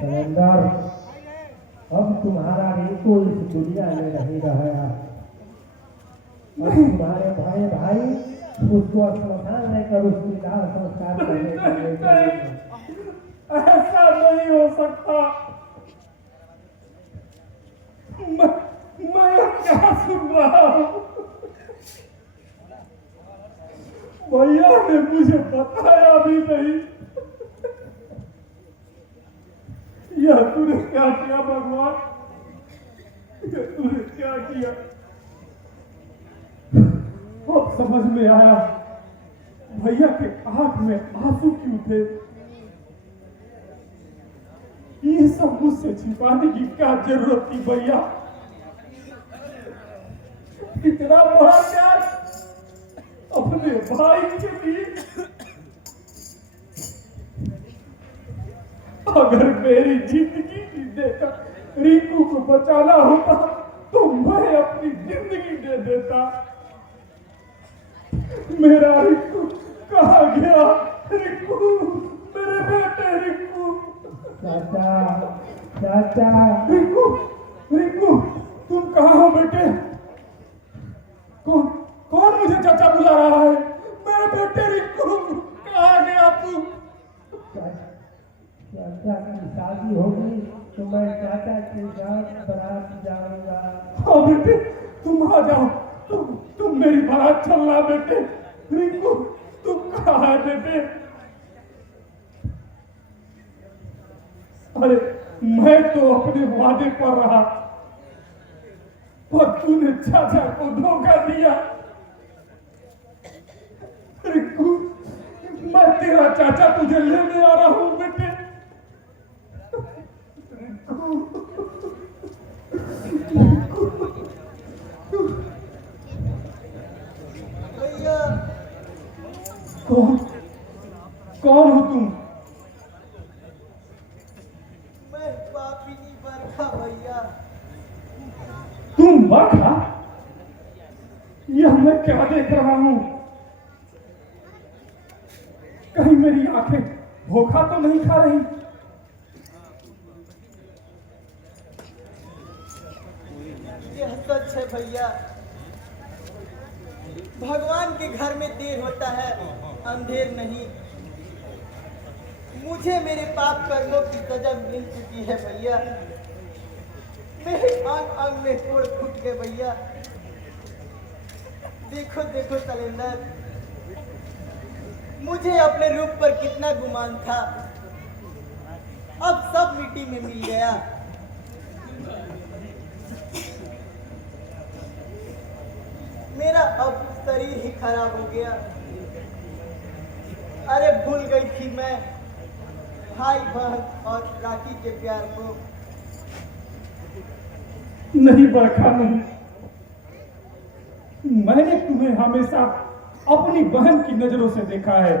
कलंदर, अब तुम्हारा रिंकू इस दुनिया में नहीं रहेगा। अब तुम्हारे भाई भाई उसको स्मशान लेकर उसकी दाह संस्कार करने के लिए चलेंगे। ऐसा नहीं हो सकता। मैं क्या सुन रहा हूँ? भैया ने मुझे बताया भी नहीं। यह तूने क्या किया भगवान? यह तूने क्या किया? अब समझ में आया भैया के आंख में आंसू क्यों थे। ये सब मुझसे छिपाने की क्या जरूरत थी भैया? इतना बड़ा प्यार अपने भाई के लिए। अगर मेरी जिंदगी जीने का रिंकू को बचाना होता तो मैं अपनी जिंदगी दे देता। मेरा रिंकू कहाँ गया? रिंकू, मेरे बेटे रिंकू। चाचा, चाचा, रिंकू, रिंकू, तुम कहाँ हो बेटे? कौन कौन मुझे चाचा बुला रहा है? मेरे बेटे रिंकू, कहाँ गया तू? चाचा की शादी होगी तो मैं चाचा के साथ बारात जाऊंगा। हाँ बेटे, तुम आ जाओ। तुम मेरी बारात चलना बेटे। रिंकू, तुम कहाँ है बेटे? अरे मैं तो अपने वादे पर रहा, पर तूने चाचा को धोखा दिया। रिंकू, मैं तेरा चाचा तुझे लेने आ रहा हूं बेटे। भैया, कौन कौन हो तुम? मैं पापिनी बरखा भैया। तुम बरखा? यह मैं क्या देख रहा हूं? कहीं मेरी आंखें धोखा तो नहीं खा रही? यह सच है भैया। भगवान के घर में देर होता है, अंधेर नहीं। मुझे मेरे पाप कर्मों की सजा मिल चुकी है भैया। मेरे अंग अंग में फोड़ फूट गए भैया। देखो देखो कलेंदर, मुझे अपने रूप पर कितना गुमान था, अब सब मिट्टी में मिल गया। मेरा अब शरीर ही खराब हो गया। अरे भूल गई थी मैं भाई बहन और राखी के प्यार को। नहीं बरखा, नहीं। मैंने तुम्हें हमेशा अपनी बहन की नजरों से देखा है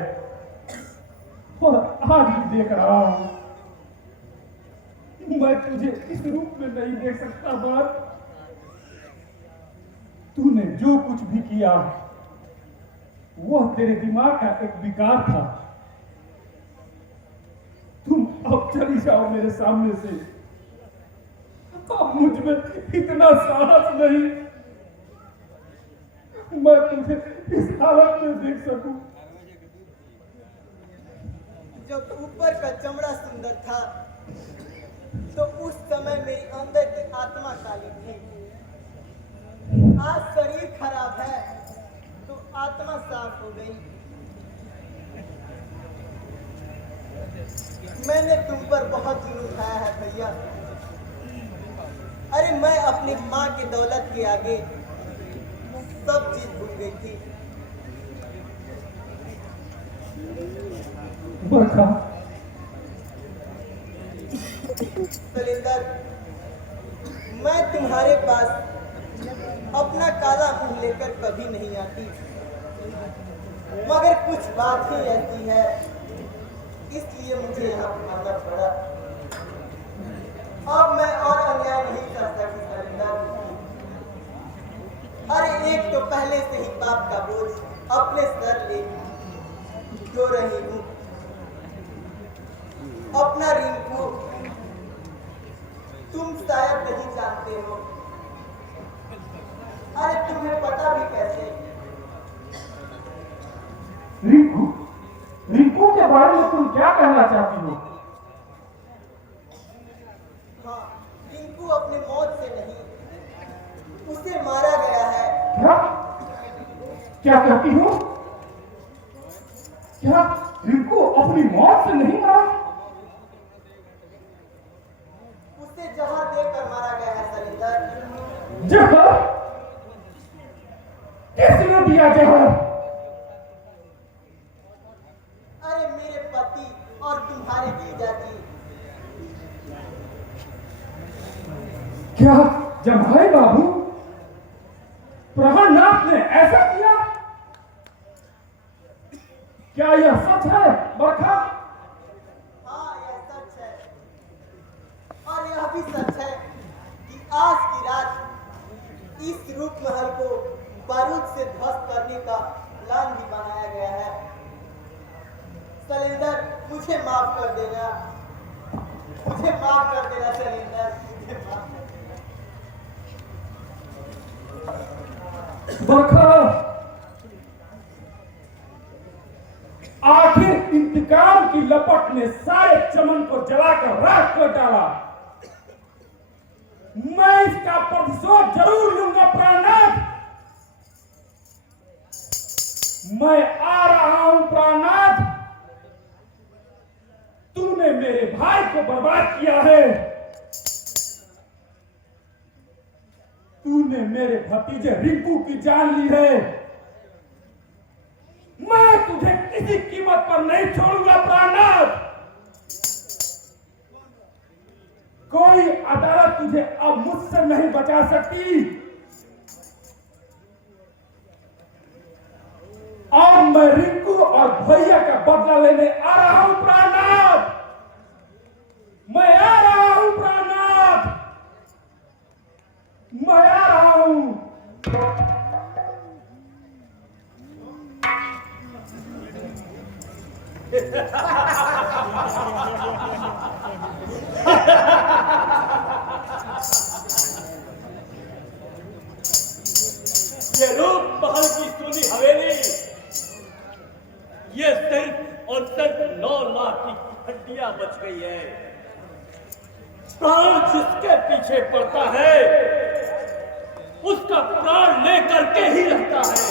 और आज भी देख रहा हूं। मैं तुझे इस रूप में नहीं देख सकता बात। तूने जो कुछ भी किया वह तेरे दिमाग का एक विकार था। तुम अब चली जाओ मेरे सामने से। अब मुझ में इतना साहस नहीं मैं तुझे इस हालत में देख सकूं। जब ऊपर का चमड़ा सुंदर था तो उस समय मेरी अंदर की आत्मा काली थी। आज शरीर खराब है तो आत्मा साफ हो गई। मैंने तुम पर बहुत जुल्म उठाया है भैया। अरे मैं अपनी माँ की दौलत के आगे सब चीज भूल गई थी। बरखा, सलिंदर, मैं तुम्हारे पास अपना काला मुंह लेकर कभी नहीं आती, मगर कुछ बात ही ऐसी है इसलिए मुझे यहाँ आना पड़ा। अब मैं और अन्याय नहीं कर सकती सलिंदर। एक तो पहले से ही पाप का बोझ अपने सर ले जो रही हूँ। अपना रिंकू तुम शायद नहीं जानते हो। अरे तुम्हें पता भी कैसे? रिंकू, रिंकू के बारे में तुम क्या कहना चाहती हो? हाँ, रिंकू अपनी मौत से नहीं, उसे मारा गया है। क्या क्या कहती हो? क्या रिंकू अपनी मौत से नहीं मरा? उसे जहर देकर मारा गया है सरिंदर। जहर? किसने दिया जहर? अरे मेरे पति और तुम्हारे जीजा जी। क्या जमाई बाबू, प्रहरनाथ ने ऐसा किया? क्या यह सच है बरखा? हाँ, यह सच है। और यह भी सच है कि आज की रात इस रूप महल को बारूद से ध्वस्त करने का प्लान भी बनाया गया है। सलिंदर, मुझे माफ कर देना, मुझे माफ कर देना सलिंदर, मुझे माफ कर देना। बरखा, आखिर इंतकाम की लपट ने सारे चमन को जलाकर राख कर डाला। मैं इसका प्रतिशोध जरूर लूंगा प्राणनाथ। मैं आ रहा हूं प्राणनाथ। तूने मेरे भाई को बर्बाद किया है। तूने मेरे भतीजे रिंकू की जान ली है। मैं तुझे किसी कीमत पर नहीं छोड़ूंगा प्राणनाथ। कोई अदालत तुझे अब मुझसे नहीं बचा सकती। और मैं रिंकू और भैया का बदला लेने आ रहा हूं प्राणनाथ। मैं आ रहा हूं प्राणनाथ। मैं आ रहा हूं। ये रूप महल की सोनी हवेली, ये सिर्फ और सिर्फ 9 लाख की हड्डियां बच गई है। प्राण जिसके पीछे पड़ता है उसका प्राण लेकर के ही रहता है।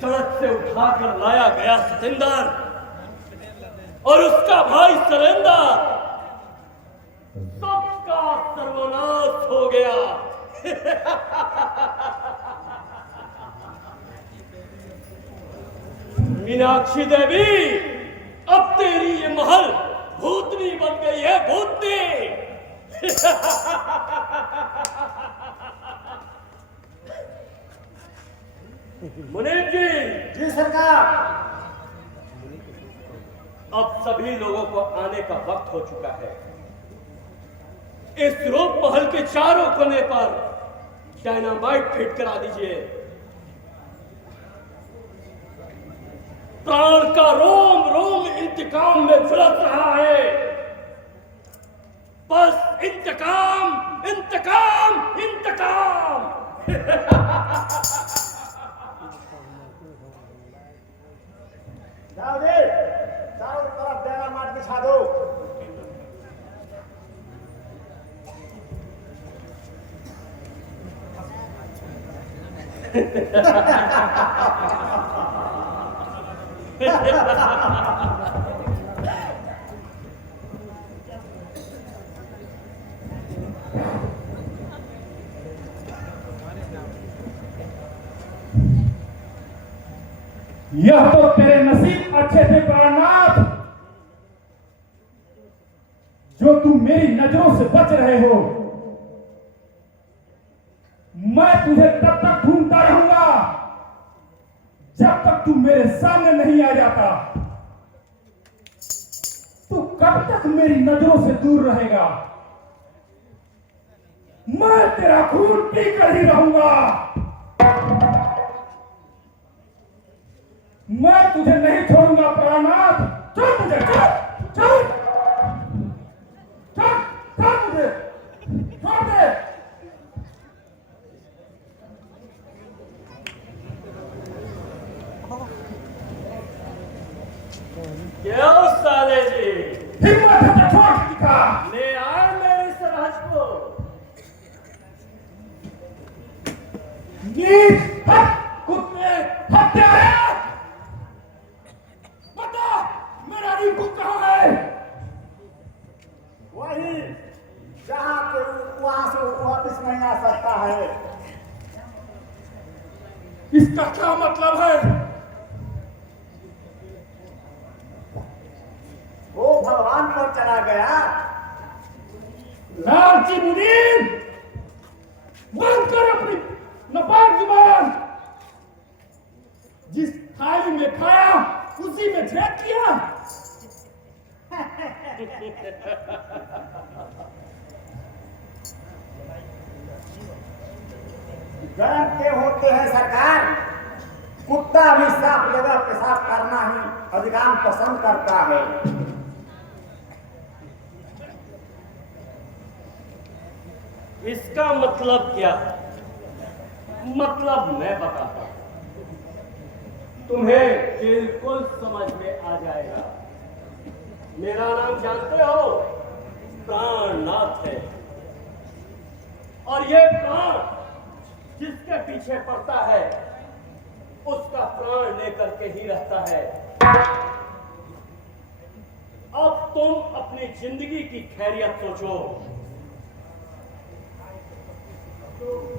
सड़क से उठाकर लाया गया सतेंदर और उसका भाई सलेंदर, सबका सर्वनाश हो गया। मीनाक्षी देवी, अब तेरी ये महल भूतनी बन गई है, भूतनी। मुनीम जी। जी सरकार। अब सभी लोगों को आने का वक्त हो चुका है। इस रूप महल के चारों कोने पर डायनामाइट फिट करा दीजिए। प्राण का रोम रोम इंतकाम में झुलस रहा है। बस इंतकाम, इंतकाम, इंतकाम। जाओ जी, चारों तरफ डायनामाइट बिछा दो। यह तो तेरे नसीब अच्छे थे प्राणनाथ, जो तुम मेरी नजरों से बच रहे हो। मैं तुझे तब तक ढूंढता रहूंगा जब तक तू मेरे सामने नहीं आ जाता। तू कब तक मेरी नजरों से दूर रहेगा? मैं तेरा खून पीकर ही रहूंगा। मैं तुझे नहीं छोड़ूंगा प्राणनाथ। छोड़ मुझे, छोड़ छोड़ छोड़ छोड़ मुझे, छोड़ दे। क्यों साले जी, हिम्मत है तो छोड़ दिखा। ले आए मेरी सरहद को। नीच, हट, कुत्ते, हत्यारे। बता, मेरा रिंकू कहाँ है? वही जहाँ के वहां से वापिस नहीं आ सकता है। इसका क्या मतलब है? वो भगवान पर चला गया। लालची मुनीम, बंद कर अपनी नापाक जुबान। जिस थाली में खाया उसी में छेद किया। गरम के होते हैं सरकार। कुत्ता भी साफ जगह पेशाब करना ही अधिकांश पसंद करता है। इसका मतलब क्या? मतलब मैं बताता हूं, तुम्हें बिल्कुल समझ में आ जाएगा। मेरा नाम जानते हो? प्राणनाथ है। और ये प्राण जिसके पीछे पड़ता है उसका प्राण लेकर के ही रहता है। अब तुम अपनी जिंदगी की खैरियत सोचो।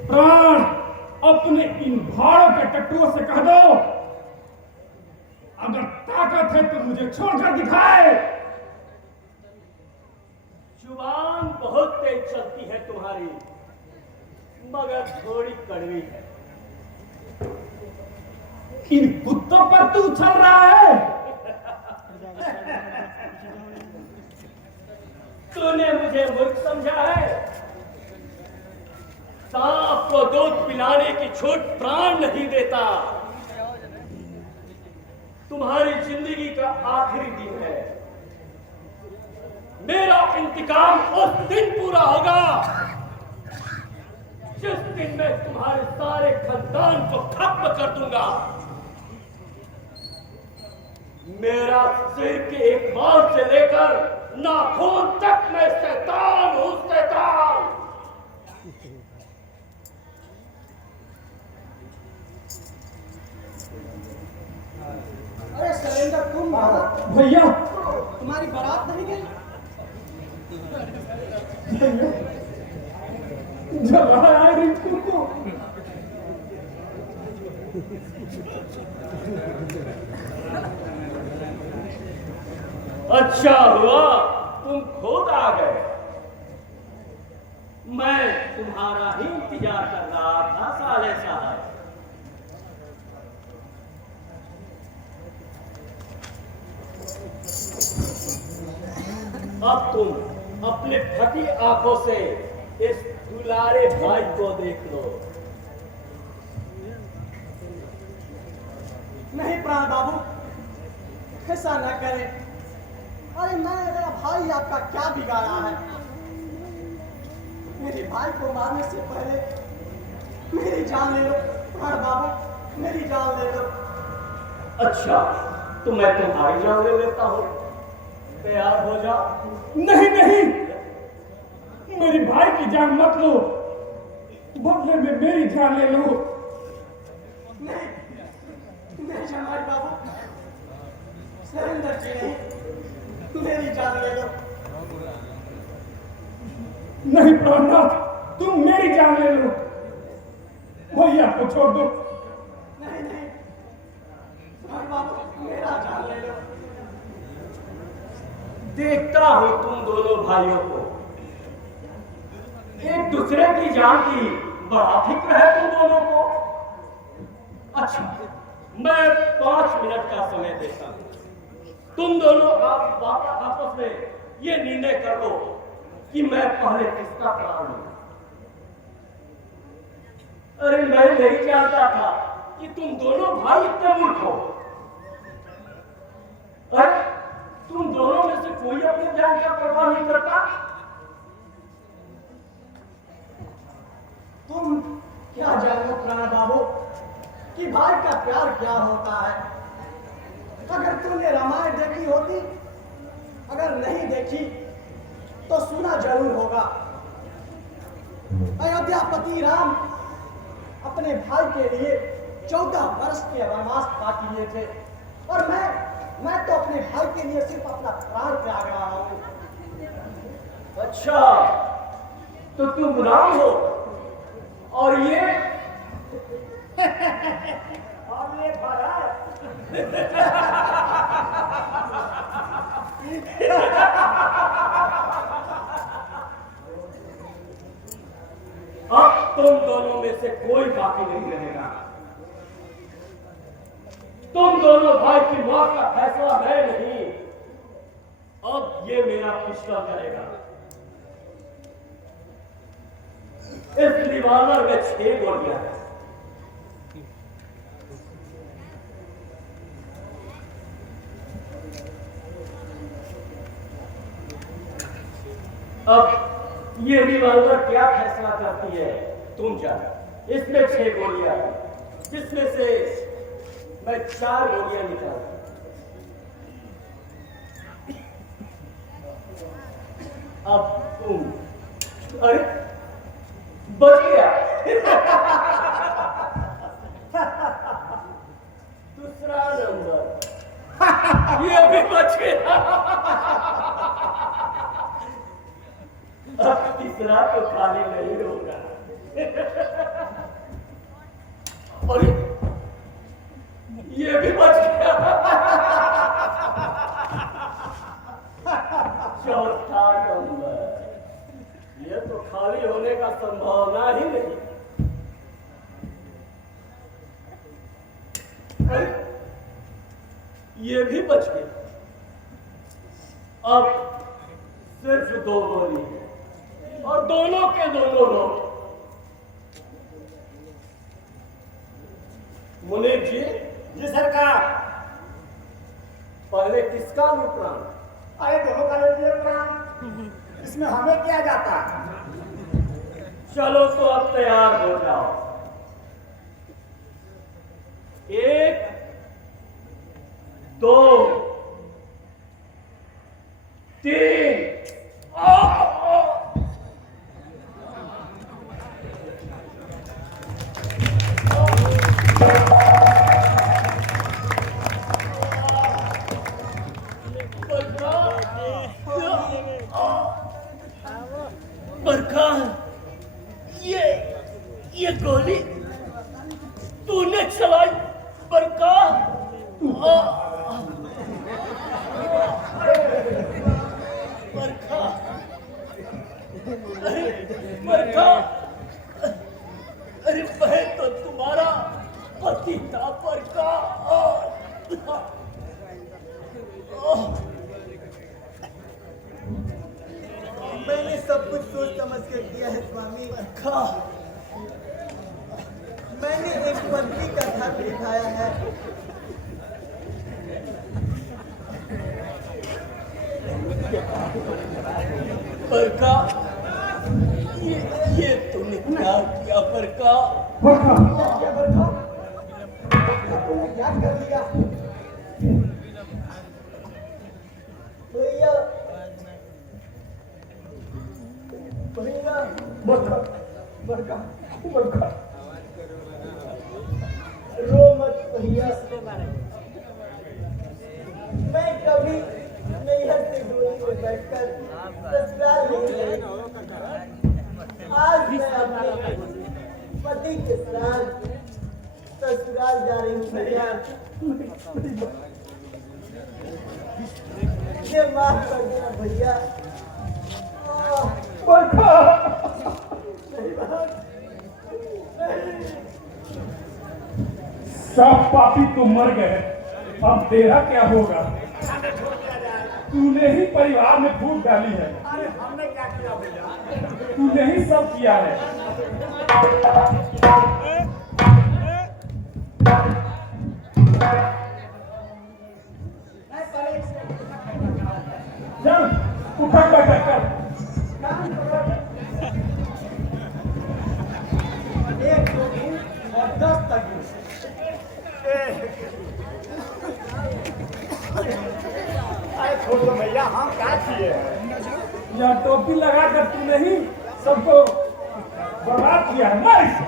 प्राण अपने इन भाड़ों के टट्टुओं से कह दो, अगर ताकत है तो मुझे छोड़कर दिखाए। जुबान बहुत तेज चलती है तुम्हारी, मगर थोड़ी कड़वी है। इन कुत्तों पर तू उछल रहा है। तूने मुझे मूर्ख समझा है? सांप को दूध पिलाने की छूट प्राण नहीं देता। तुम्हारी जिंदगी का आखिरी दिन है। मेरा इंतकाम उस दिन पूरा होगा जिस दिन मैं तुम्हारे सारे खानदान को खत्म कर दूंगा। मेरा सिर के एक बाल से लेकर नाखून तक मैं शैतान हूं, शैतान। अरे सरेंद्र, तुम भैया, तुम्हारी बारात नहीं गई? जला है रिंकू को। अच्छा हुआ तुम खुद आ गए। मैं तुम्हारा ही इंतजार कर रहा था साले साहब। अब तुम अपने फटी आंखों से इस दुलारे भाई को देख लो। नहीं प्राण बाबू, ऐसा न करें। अरे मेरा भाई आपका क्या बिगाड़ा है? मेरे भाई को मारने से पहले मेरी जान ले लो प्राण बाबू, मेरी जान ले लो। अच्छा, तो मैं तुम्हारी जान ले लेता हूँ। तैयार हो जाओ। नहीं नहीं, मेरे भाई की जान मत लो, बदले में मेरी जान ले लो। नहीं नहीं जमाई बाबू, सरेंद्र जी नहीं, मेरी जान ले लो। नहीं प्राणनाथ, तुम मेरी जान ले लो। भैया को छोड़ दो। नहीं नहीं प्राण बाबू, मेरा जान ले लो। देखता हूं तुम दोनों भाइयों को, एक दूसरे की जान की बड़ा फिक्र है तुम दोनों को। अच्छा, मैं 5 मिनट का समय देता हूं। तुम दोनों आपस में ये निर्णय कर लो कि मैं पहले किसका प्राण लूं। अरे मैं नहीं जानता था कि तुम दोनों भाई इतने मूर्ख हो। अरे तुम दोनों में से कोई अपनी जान का परवाह नहीं करता। तुम क्या जानो प्राण बाबू कि भाई का प्यार क्या होता है। अगर तुमने रामायण देखी होती, अगर नहीं देखी तो सुना जरूर होगा। अयोध्यापति राम अपने भाई के लिए 14 वर्ष के वनवास काट लिए थे और मैं तो अपने भाई के लिए सिर्फ अपना प्राण त्याग रहा हूं। अच्छा, तो तुम राम हो और ये भरत। अब तुम दोनों में से कोई बाकी नहीं रहेगा। तुम दोनों भाई की मौत का फैसला मैं नहीं, अब ये मेरा पिछला करेगा। इस रिवॉल्वर में 6 गोलियां हैं। अब ये रिवॉल्वर क्या फैसला करती है तुम जानो। इसमें 6 गोलियां हैं, जिसमें से मैं 4 गोलियां निकालूं। अब तुम, अरे बच गया। दूसरा नंबर, ये भी बच गया। अब तीसरा तो खाली नहीं होगा। और ये भी बच गया। चौथा नंबर, ये तो खाली होने का संभावना ही नहीं। अरे ये भी बच गया। अब सिर्फ 2 गोली है और दोनों के दोनों लोग। मुनीब जी। जी सरकार। पहले किसका लूट प्राण? अरे दोनों का ले लिए प्राण, इसमें हमें क्या जाता है। चलो तो अब तैयार हो जाओ। 1 2 3 बरखा, ये गोली तूने चलाई बरखा। बरखा, बरखा, अरे मैं तो तुम्हारा पति था बरखा। मैंने सब कुछ सोच समझ कर किया है स्वामी। बरखा, मैंने एक पत्नी का धर्म निभाया है। बरखा, ये तुमने क्या किया बरखा? क्या किया बरखा? तुमने क्या कर लिया? भैया, भैया, बरखा, बरखा, बरखा। रो मत भैया। मैं कभी नैहर से डोली में बैठकर ससुराल नहीं गई। आज मैं अपने पति के साथ ससुराल जा रही हूँ भैया। ये माफ कर देना भैया। बरखा, सब पापी तो मर गए, अब तेरा क्या होगा? तूने ही परिवार में फूट डाली है। अरे हमने क्या किया भैया? तूने ही सब किया है। उठक बैठक कर। एक दो दिन और 10 तक अरे छोटो भैया हम क्या किए यह टोपी लगा कर तू नहीं सबको बर्बाद किया है। मार इसे।